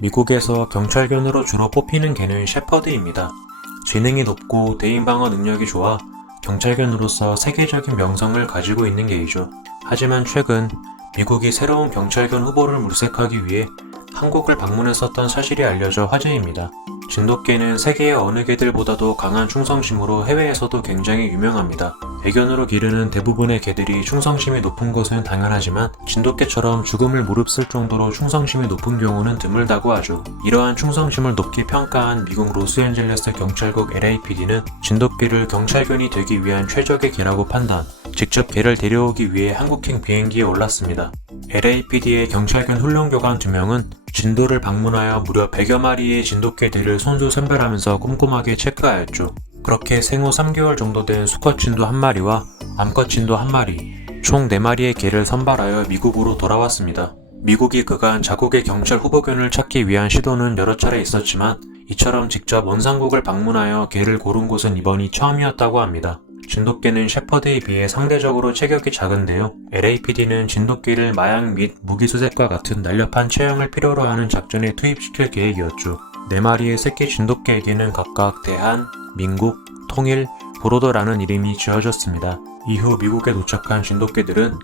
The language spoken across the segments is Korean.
미국에서 경찰견으로 주로 뽑히는 개는 셰퍼드입니다. 지능이 높고 대인방어 능력이 좋아 경찰견으로서 세계적인 명성을 가지고 있는 개이죠. 하지만 최근 미국이 새로운 경찰견 후보를 물색하기 위해 한국을 방문했었던 사실이 알려져 화제입니다. 진돗개는 세계의 어느 개들보다도 강한 충성심으로 해외에서도 굉장히 유명합니다. 애견으로 기르는 대부분의 개들이 충성심이 높은 것은 당연하지만 진돗개처럼 죽음을 무릅쓸 정도로 충성심이 높은 경우는 드물다고 하죠. 이러한 충성심을 높게 평가한 미국 로스앤젤레스 경찰국 LAPD는 진돗개를 경찰견이 되기 위한 최적의 개라고 판단, 직접 개를 데려오기 위해 한국행 비행기에 올랐습니다. LAPD의 경찰견 훈련교관 2명은 진도를 방문하여 무려 100여 마리의 진돗개들을 손수 선별하면서 꼼꼼하게 체크하였죠. 그렇게 생후 3개월 정도 된 수컷 진도 1마리와 암컷 진도 1마리, 총 4마리의 개를 선발하여 미국으로 돌아왔습니다. 미국이 그간 자국의 경찰 후보견을 찾기 위한 시도는 여러 차례 있었지만 이처럼 직접 원상국을 방문하여 개를 고른 곳은 이번이 처음이었다고 합니다. 진돗개는 셰퍼드에 비해 상대적으로 체격이 작은데요. LAPD는 진돗개를 마약 및 무기수색과 같은 날렵한 체형을 필요로 하는 작전에 투입시킬 계획이었죠. 4마리의 새끼 진돗개에게는 각각 대한, 민국, 통일, 브로더라는 이름이 지어졌습니다. 이후 미국에 도착한 진돗개들은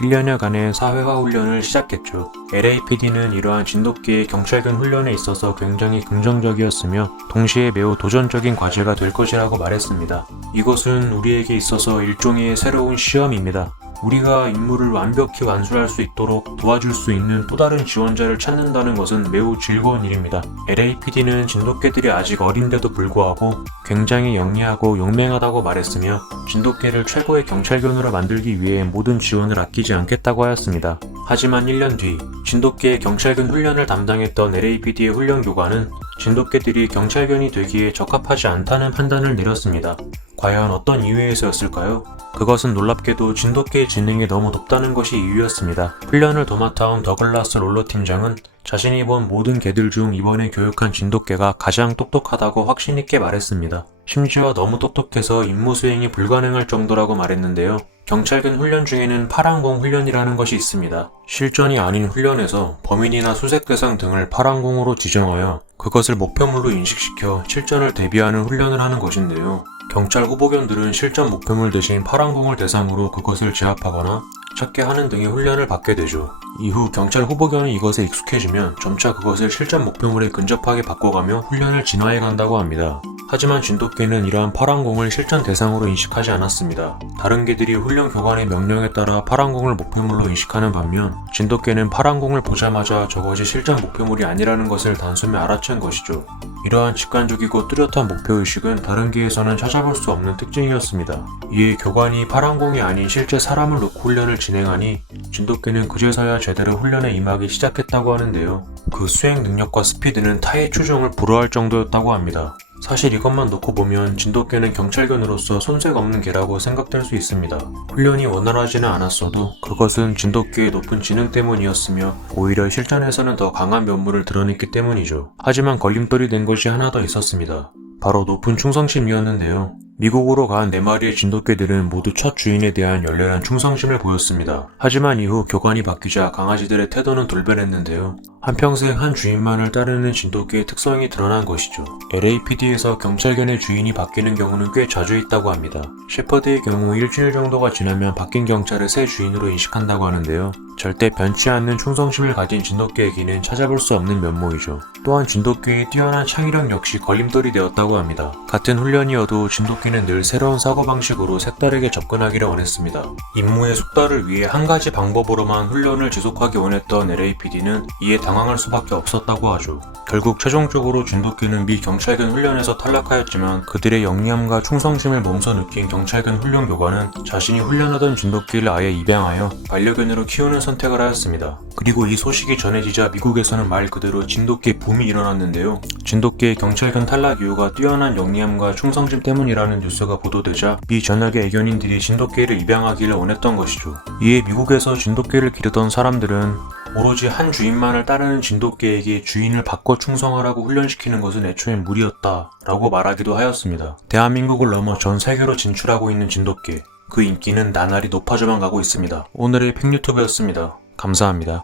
1년여간의 사회화 훈련을 시작했죠. LAPD는 이러한 진돗개의 경찰견 훈련에 있어서 굉장히 긍정적이었으며 동시에 매우 도전적인 과제가 될 것이라고 말했습니다. 이것은 우리에게 있어서 일종의 새로운 시험입니다. 우리가 임무를 완벽히 완수할 수 있도록 도와줄 수 있는 또 다른 지원자를 찾는다는 것은 매우 즐거운 일입니다. LAPD는 진돗개들이 아직 어린데도 불구하고 굉장히 영리하고 용맹하다고 말했으며 진돗개를 최고의 경찰견으로 만들기 위해 모든 지원을 아끼지 않겠다고 하였습니다. 하지만 1년 뒤 진돗개의 경찰견 훈련을 담당했던 LAPD의 훈련교관은 진돗개들이 경찰견이 되기에 적합하지 않다는 판단을 내렸습니다. 과연 어떤 이유에서였을까요? 그것은 놀랍게도 진돗개의 지능이 너무 높다는 것이 이유였습니다. 훈련을 도맡아온 더글라스 롤러 팀장은 자신이 본 모든 개들 중 이번에 교육한 진돗개가 가장 똑똑하다고 확신 있게 말했습니다. 심지어 너무 똑똑해서 임무 수행이 불가능할 정도라고 말했는데요. 경찰견 훈련 중에는 파랑공 훈련이라는 것이 있습니다. 실전이 아닌 훈련에서 범인이나 수색 대상 등을 파랑공으로 지정하여 그것을 목표물로 인식시켜 실전을 대비하는 훈련을 하는 것인데요. 경찰 후보견들은 실전 목표물 대신 파랑공을 대상으로 그것을 제압하거나 찾게 하는 등의 훈련을 받게 되죠. 이후 경찰 후보견은 이것에 익숙해지면 점차 그것을 실전 목표물에 근접하게 바꿔가며 훈련을 진화해 간다고 합니다. 하지만 진돗개는 이러한 파랑공을 실전 대상으로 인식하지 않았습니다. 다른 개들이 훈련 교관의 명령에 따라 파랑공을 목표물로 인식하는 반면 진돗개는 파랑공을 보자마자 저것이 실전 목표물이 아니라는 것을 단숨에 알아챈 것이죠. 이러한 직관적이고 뚜렷한 목표의식은 다른 개에서는 찾아볼 수 없는 특징이었습니다. 이에 교관이 파랑공이 아닌 실제 사람을 놓고 훈련을 진행하니 진돗개는 그제서야 제대로 훈련에 임하기 시작했다고 하는데요. 그 수행 능력과 스피드는 타의 추종을 불허할 정도였다고 합니다. 사실 이것만 놓고 보면 진돗개는 경찰견으로서 손색 없는 개라고 생각될 수 있습니다. 훈련이 원활하지는 않았어도 그것은 진돗개의 높은 지능 때문이었으며 오히려 실전에서는 더 강한 면모를 드러냈기 때문이죠. 하지만 걸림돌이 된 것이 하나 더 있었습니다. 바로 높은 충성심이었는데요. 미국으로 간 4마리의 진돗개들은 모두 첫 주인에 대한 열렬한 충성심을 보였습니다. 하지만 이후 교관이 바뀌자 강아지들의 태도는 돌변했는데요. 한평생 한 주인만을 따르는 진돗개의 특성이 드러난 것이죠. LAPD에서 경찰견의 주인이 바뀌는 경우는 꽤 자주 있다고 합니다. 셰퍼드의 경우 일주일 정도가 지나면 바뀐 경찰을 새 주인으로 인식한다고 하는데요. 절대 변치 않는 충성심을 가진 진돗개에게는 찾아볼 수 없는 면모이죠. 또한 진돗개의 뛰어난 창의력 역시 걸림돌이 되었다고 합니다. 같은 훈련이어도 진돗개는 늘 새로운 사고방식으로 색다르게 접근하기를 원했습니다. 임무의 숙달을 위해 한 가지 방법으로만 훈련을 지속하기 원했던 LAPD는 이에 당황할 수밖에 없었다고 하죠. 결국 최종적으로 진돗개는 미 경찰견 훈련에서 탈락하였지만 그들의 영리함과 충성심을 몸소 느낀 경찰견 훈련 교관은 자신이 훈련하던 진돗개를 아예 입양하여 반려견으로 키우는 선택을 하였습니다. 그리고 이 소식이 전해지자 미국에서는 말 그대로 진돗개 붐이 일어났는데요. 진돗개의 경찰견 탈락 이유가 뛰어난 영리함과 충성심 때문이라는 뉴스가 보도되자 미 전역의 애견인들이 진돗개를 입양하기를 원했던 것이죠. 이에 미국에서 진돗개를 기르던 사람들은 오로지 한 주인만을 따르는 진돗개에게 주인을 바꿔 충성하라고 훈련시키는 것은 애초에 무리였다 라고 말하기도 하였습니다. 대한민국을 넘어 전 세계로 진출하고 있는 진돗개, 그 인기는 나날이 높아져만 가고 있습니다. 오늘의 팩유튜브였습니다. 감사합니다.